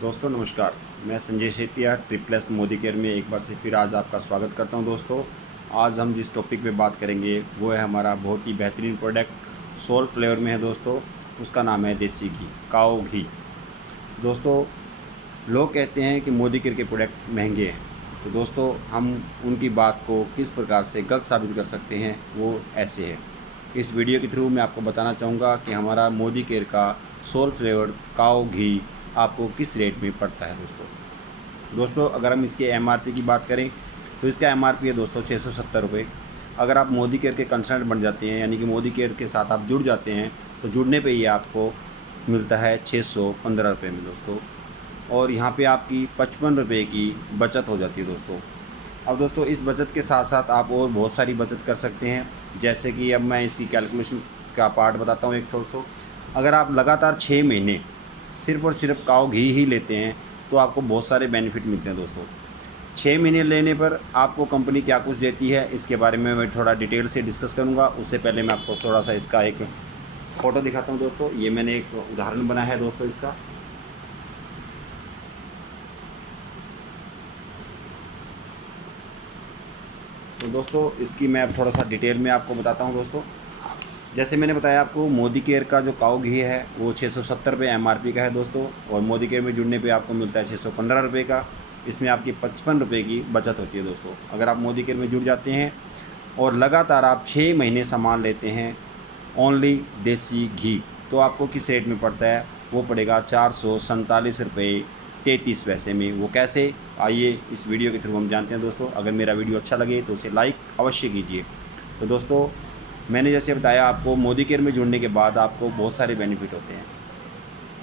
दोस्तों नमस्कार। मैं संजय सेतिया ट्रिप्लस मोदी केयर में एक बार से फिर आज आपका स्वागत करता हूं। दोस्तों आज हम जिस टॉपिक पे बात करेंगे वो है हमारा बहुत ही बेहतरीन प्रोडक्ट सोल फ्लेवर में है। दोस्तों उसका नाम है देसी घी, काओ घी। दोस्तों लोग कहते हैं कि मोदी केयर के प्रोडक्ट महंगे हैं, तो दोस्तों हम उनकी बात को किस प्रकार से गलत साबित कर सकते हैं वो ऐसे है। इस वीडियो के थ्रू मैं आपको बताना चाहूँगा कि हमारा मोदी केयर का सोल फ्लेवर्ड काओ घी आपको किस रेट में पड़ता है। दोस्तों अगर हम इसके एमआरपी की बात करें तो इसका एमआरपी है दोस्तों 670 रुपये। अगर आप मोदी केयर के कंसल्टेंट बन जाते हैं यानी कि मोदी केयर के साथ आप जुड़ जाते हैं तो जुड़ने पे ये आपको मिलता है 615 रुपये में दोस्तों। और यहाँ पे आपकी 55 रुपये की बचत हो जाती है दोस्तों। अब दोस्तों इस बचत के साथ साथ आप और बहुत सारी बचत कर सकते हैं, जैसे कि अब मैं इसकी कैलकुलेशन का पार्ट बताता हूँ एक थोड़ा सा। अगर आप लगातार 6 महीने सिर्फ़ और सिर्फ काओ घी ही लेते हैं तो आपको बहुत सारे बेनिफिट मिलते हैं दोस्तों। 6 महीने लेने पर आपको कंपनी क्या कुछ देती है इसके बारे में मैं थोड़ा डिटेल से डिस्कस करूँगा। उससे पहले मैं आपको थोड़ा सा इसका एक फ़ोटो दिखाता हूँ दोस्तों। ये मैंने एक उदाहरण बनाया है दोस्तों इसका। तो दोस्तों इसकी मैं अब थोड़ा सा डिटेल में आपको बताता हूँ दोस्तों। जैसे मैंने बताया आपको मोदी केयर का जो काओ घी है वो 670 रुपये एमआरपी का है दोस्तों। और मोदी केयर में जुड़ने पे आपको मिलता है 615 रुपये का। इसमें आपकी 55 रुपये की बचत होती है दोस्तों। अगर आप मोदी केयर में जुड़ जाते हैं और लगातार आप 6 महीने सामान लेते हैं ओनली देसी घी, तो आपको किस रेट में पड़ता है, वो पड़ेगा 447 रुपये 33 पैसे में। वो कैसे, आइए इस वीडियो के थ्रू हम जानते हैं दोस्तों। अगर मेरा वीडियो अच्छा लगे तो उसे लाइक अवश्य कीजिए। तो दोस्तों मैंने जैसे बताया आपको मोदी केयर में जुड़ने के बाद आपको बहुत सारे बेनिफिट होते हैं।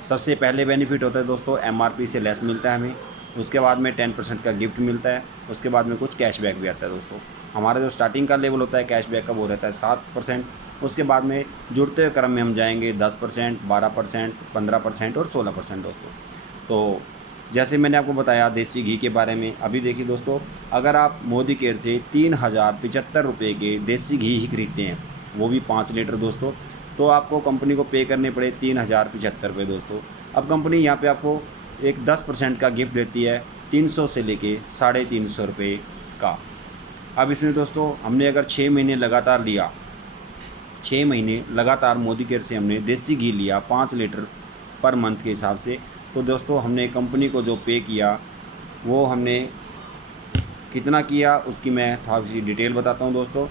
सबसे पहले बेनिफिट होता है दोस्तों एमआरपी से लेस मिलता है हमें। उसके बाद में 10% का गिफ्ट मिलता है। उसके बाद में कुछ कैशबैक भी आता है दोस्तों। हमारा जो स्टार्टिंग का लेवल होता है कैशबैक का वो रहता है 7%। उसके बाद में जुड़ते हुए क्रम में हम जाएंगे 10%, 12%, 15% और 16% दोस्तों। तो जैसे मैंने आपको बताया देसी घी के बारे में, अभी देखिए दोस्तों अगर आप मोदी केयर से 3075 रुपये के देसी घी ही खरीदते हैं, वो भी 5 लीटर दोस्तों, तो आपको कंपनी को पे करने पड़े 3075 रुपये दोस्तों। अब कंपनी यहाँ पे आपको एक 10% का गिफ्ट देती है 300 से लेके 350 रुपये का। अब इसमें दोस्तों हमने अगर 6 महीने लगातार लिया, 6 महीने लगातार मोदी केयर से हमने देसी घी लिया 5 लीटर पर मंथ के हिसाब से, तो दोस्तों हमने कंपनी को जो पे किया वो हमने कितना किया उसकी मैं थोड़ी सी डिटेल बताता हूँ दोस्तों।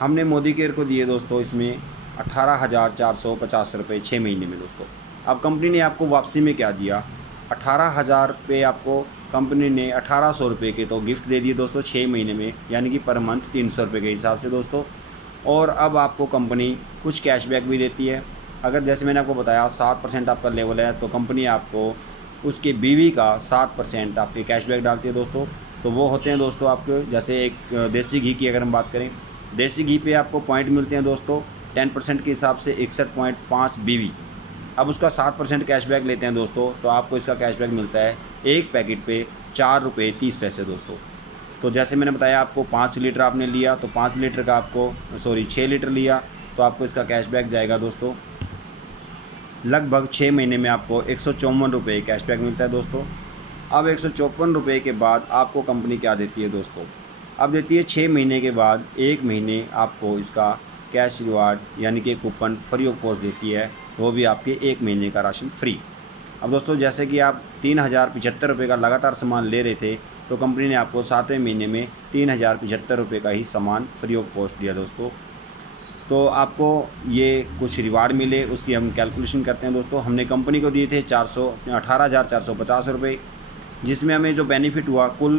हमने मोदी केयर को दिए दोस्तों इसमें 18,450 रुपये 6 महीने में दोस्तों। अब कंपनी ने आपको वापसी में क्या दिया, 18,000 रुपये आपको कंपनी ने 1,800 रुपये के तो गिफ्ट दे दिए दोस्तों 6 महीने में, यानी कि पर मंथ 300 रुपये के हिसाब से दोस्तों। और अब आपको कंपनी कुछ कैशबैक भी देती है। अगर जैसे मैंने आपको बताया 7% आपका लेवल है तो कंपनी आपको उसके बीवी का 7% आपके कैशबैक डालती है दोस्तों। तो वो होते हैं दोस्तों आपके, जैसे एक देसी घी की अगर हम बात करें, देसी घी पे आपको पॉइंट मिलते हैं दोस्तों 10% के हिसाब से 61.5 बीवी। अब उसका 7% कैशबैक लेते हैं दोस्तों, तो आपको इसका कैशबैक मिलता है एक पैकेट पे 4 रुपये 30 पैसे दोस्तों। तो जैसे मैंने बताया आपको 5 लीटर आपने लिया तो 5 लीटर का आपको 6 लीटर लिया तो आपको इसका कैशबैक जाएगा दोस्तों लगभग 6 महीने में आपको 154 रुपये कैशबैक मिलता है दोस्तों। अब 154 रुपये के बाद आपको कंपनी क्या देती है दोस्तों, अब देती है 6 महीने के बाद 1 महीने आपको इसका कैश रिवार्ड यानी कि कूपन फ्री ऑफ कॉस्ट देती है, वो भी आपके 1 महीने का राशन फ्री। अब दोस्तों जैसे कि आप 3,075 रुपये का लगातार सामान ले रहे थे तो कंपनी ने आपको 7वें महीने में 3,075 रुपये का ही सामान फ्री ऑफ कॉस्ट दिया दोस्तों। तो आपको ये कुछ रिवार्ड मिले उसकी हम कैलकुलेशन करते हैं दोस्तों। हमने कंपनी को दिए थे 18,450 रुपये, जिसमें हमें जो बेनिफिट हुआ कुल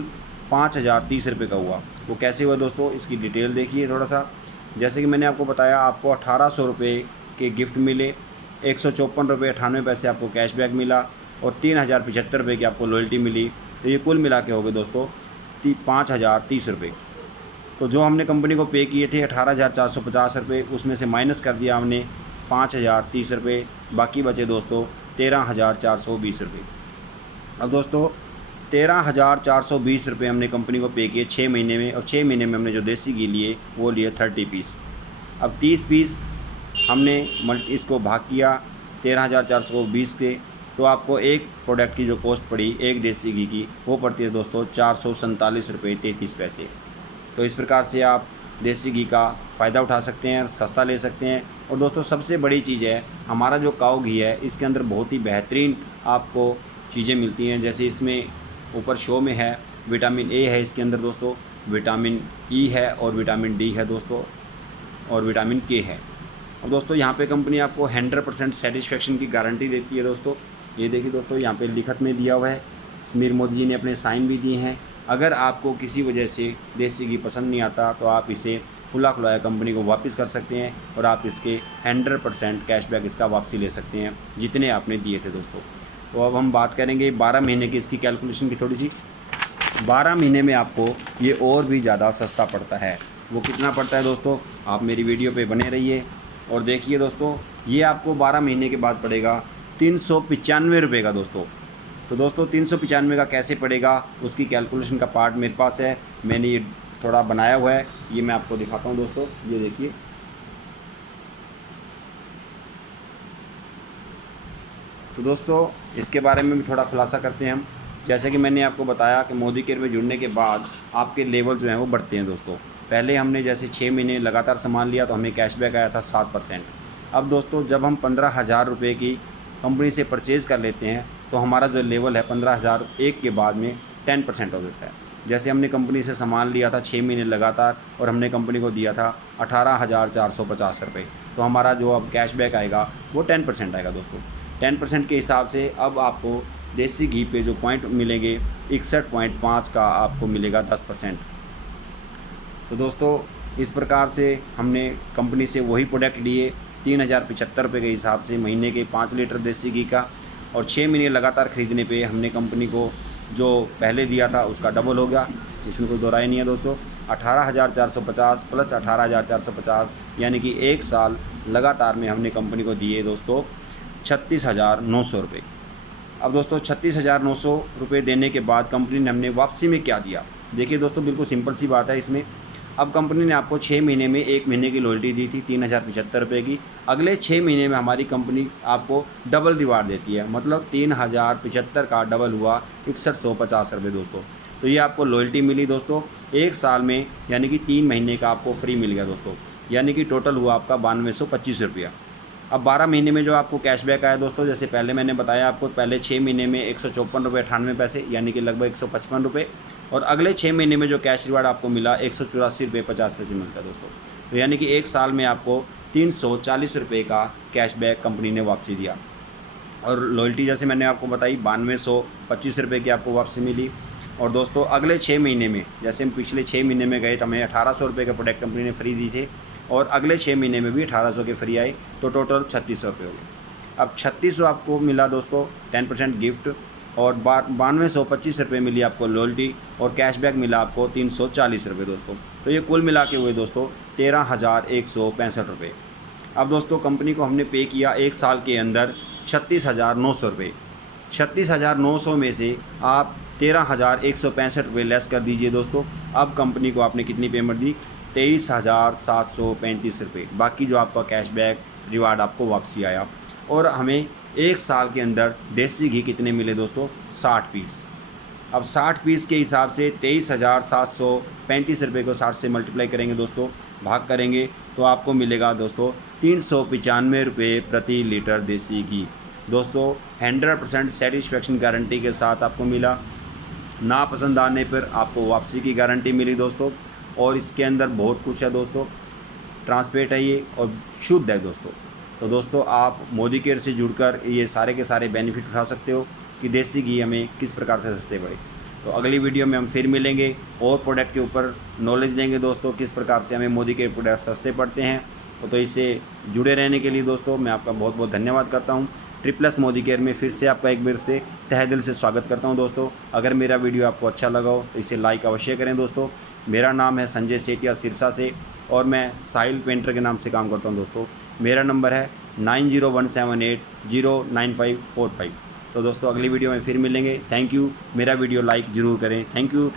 5,030 रुपये का हुआ। वो कैसे हुआ दोस्तों, इसकी डिटेल देखिए थोड़ा सा। जैसे कि मैंने आपको बताया आपको 1,800 रुपये के गिफ्ट मिले, 154 रुपये 98 पैसे आपको कैशबैक मिला और 3,075 रुपये की आपको लॉयल्टी मिली। तो ये कुल मिला के हो गए दोस्तों 5,030 रुपये। तो जो हमने कंपनी को पे किए थे 18,450 रुपये, उसमें से माइनस कर दिया हमने 5,030 रुपये, बाकी बचे दोस्तों 13,420 रुपये। अब दोस्तों 13,420 रुपये हमने कंपनी को पे किए 6 महीने में, और 6 महीने में हमने जो देसी घी लिए वो लिए 30 पीस। अब 30 पीस हमने इसको भाग किया 13,420 के, तो आपको एक प्रोडक्ट की जो कॉस्ट पड़ी एक देसी घी की, वो पड़ती है दोस्तों 447 रुपये 33 पैसे। तो इस प्रकार से आप देसी घी का फ़ायदा उठा सकते हैं, सस्ता ले सकते हैं। और दोस्तों सबसे बड़ी चीज़ है हमारा जो काऊ घी है, इसके अंदर बहुत ही बेहतरीन आपको चीज़ें मिलती हैं। जैसे इसमें ऊपर शो में है विटामिन ए है इसके अंदर दोस्तों, विटामिन ई है और विटामिन डी है दोस्तों, और विटामिन के है। और दोस्तों यहाँ पे कंपनी आपको 100% सेटिस्फेक्शन की गारंटी देती है दोस्तों। ये देखिए दोस्तों, यहाँ पे लिखत में दिया हुआ है, समीर मोदी जी ने अपने साइन भी दिए हैं। अगर आपको किसी वजह से देसी घी पसंद नहीं आता तो आप इसे खुला खुलाया कंपनी को वापस कर सकते हैं और आप इसके 100% कैशबैक इसका वापसी ले सकते हैं जितने आपने दिए थे दोस्तों। तो अब हम बात करेंगे 12 महीने की इसकी कैलकुलेशन की थोड़ी सी। 12 महीने में आपको ये और भी ज़्यादा सस्ता पड़ता है। वो कितना पड़ता है दोस्तों, आप मेरी वीडियो पे बने रहिए और देखिए दोस्तों। ये आपको 12 महीने के बाद पड़ेगा 395 रुपये का दोस्तों। तो दोस्तों 395 का कैसे पड़ेगा, उसकी कैलकुलेशन का पार्ट मेरे पास है, मैंने ये थोड़ा बनाया हुआ है, ये मैं आपको दिखाता हूँ दोस्तों। ये देखिए, तो दोस्तों इसके बारे में भी थोड़ा खुलासा करते हैं हम। जैसे कि मैंने आपको बताया कि मोदी केयर में जुड़ने के बाद आपके लेवल जो हैं वो बढ़ते हैं दोस्तों। पहले हमने जैसे 6 महीने लगातार सामान लिया तो हमें कैशबैक आया था 7%। अब दोस्तों जब हम 15,000 रुपये की कंपनी से परचेज़ कर लेते हैं तो हमारा जो लेवल है 15,001 के बाद में 10% हो जाता है। जैसे हमने कंपनी से सामान लिया था 6 महीने लगातार और हमने कंपनी को दिया था 18,450 रुपये, तो हमारा जो अब कैशबैक आएगा वो 10% आएगा दोस्तों। 10% के हिसाब से अब आपको देसी घी पे जो पॉइंट मिलेंगे 61.5 का आपको मिलेगा 10%। तो दोस्तों इस प्रकार से हमने कंपनी से वही प्रोडक्ट लिए 3,075 रुपये के हिसाब से महीने के 5 लीटर देसी घी का, और 6 महीने लगातार ख़रीदने पे हमने कंपनी को जो पहले दिया था उसका डबल हो गया। इसमें कोई दो राय नहीं है दोस्तों। 18,450 प्लस 18,450 यानी कि 1 साल लगातार में हमने कंपनी को दिए दोस्तों 36,900 रुपये। अब दोस्तों 36,900 रुपये देने के बाद कंपनी ने हमने वापसी में क्या दिया, देखिए दोस्तों बिल्कुल सिंपल सी बात है इसमें। अब कंपनी ने आपको 6 महीने में 1 महीने की लॉयल्टी दी थी 3,075 रुपये की। अगले 6 महीने में हमारी कंपनी आपको डबल रिवार्ड देती है, मतलब 3,075 का डबल हुआ 6150 रुपये दोस्तों। तो ये आपको लॉयल्टी मिली दोस्तों 1 साल में, यानी कि 3 महीने का आपको फ्री मिल गया दोस्तों, यानी कि टोटल हुआ आपका 9225 रुपया। अब 12 महीने में जो आपको कैशबैक आया दोस्तों, जैसे पहले मैंने बताया आपको, पहले 6 महीने में 154 रुपये 98 पैसे यानी कि लगभग 155 रुपये, और अगले 6 महीने में जो कैश रिवार्ड आपको मिला 184 रुपये 50 पैसे मिलता है दोस्तों। तो यानी कि 1 साल में आपको 340 रुपये का कैशबैक कंपनी ने वापसी दिया। और लॉयल्टी जैसे मैंने आपको बताई 9225 रुपये की आपको वापसी मिली। और दोस्तों अगले 6 महीने में, जैसे हम पिछले 6 महीने में गए तो हमें 1800 रुपये के प्रोडक्ट कंपनी ने फ्री दी थे, और अगले 6 महीने में भी 1800 के फ्री आए, तो टोटल 3600 रुपये हो गए। अब 3600 आपको मिला दोस्तों 10% गिफ्ट, और 9225 रुपये मिली आपको लॉयल्टी, और कैशबैक मिला आपको 340 रुपये दोस्तों। तो ये कुल मिला के हुए दोस्तों 13,165 रुपये। अब दोस्तों कंपनी को हमने पे किया 1 साल के अंदर 36,900 रुपये। 36,900 में से आप 13,165 रुपये लेस कर दीजिए दोस्तों। अब कंपनी को आपने कितनी पेमेंट दी, 23,735 रुपये। बाकी जो आपका कैशबैक रिवार्ड आपको वापसी आया। और हमें 1 साल के अंदर देसी घी कितने मिले दोस्तों, 60 पीस। अब 60 पीस के हिसाब से 23,735 रुपये को 60 से मल्टीप्लाई करेंगे दोस्तों, भाग करेंगे, तो आपको मिलेगा दोस्तों 395 रुपये प्रति लीटर देसी घी दोस्तों। 100% सेटिस्फेक्शन गारंटी के साथ आपको मिला। ना पसंद आने पर आपको वापसी की गारंटी मिली दोस्तों। और इसके अंदर बहुत कुछ है दोस्तों, ट्रांसपेरेंट है ये और शुद्ध है दोस्तों। तो दोस्तों आप मोदी केयर से जुड़कर ये सारे के सारे बेनिफिट उठा सकते हो कि देसी घी हमें किस प्रकार से सस्ते पड़े। तो अगली वीडियो में हम फिर मिलेंगे और प्रोडक्ट के ऊपर नॉलेज देंगे दोस्तों, किस प्रकार से हमें मोदी केयर प्रोडक्ट सस्ते पड़ते हैं। तो इससे जुड़े रहने के लिए दोस्तों मैं आपका बहुत बहुत धन्यवाद करता हूँ। ट्रिप्लस मोदी केयर में फिर से आपका एक बार से तहे दिल से स्वागत करता हूं दोस्तों। अगर मेरा वीडियो आपको अच्छा लगा हो तो इसे लाइक अवश्य करें दोस्तों। मेरा नाम है संजय सेठिया सिरसा से, और मैं साहिल पेंटर के नाम से काम करता हूं दोस्तों। मेरा नंबर है 9017809545। तो दोस्तों अगली वीडियो में फिर मिलेंगे। Thank you. मेरा वीडियो लाइक ज़रूर करें। Thank you.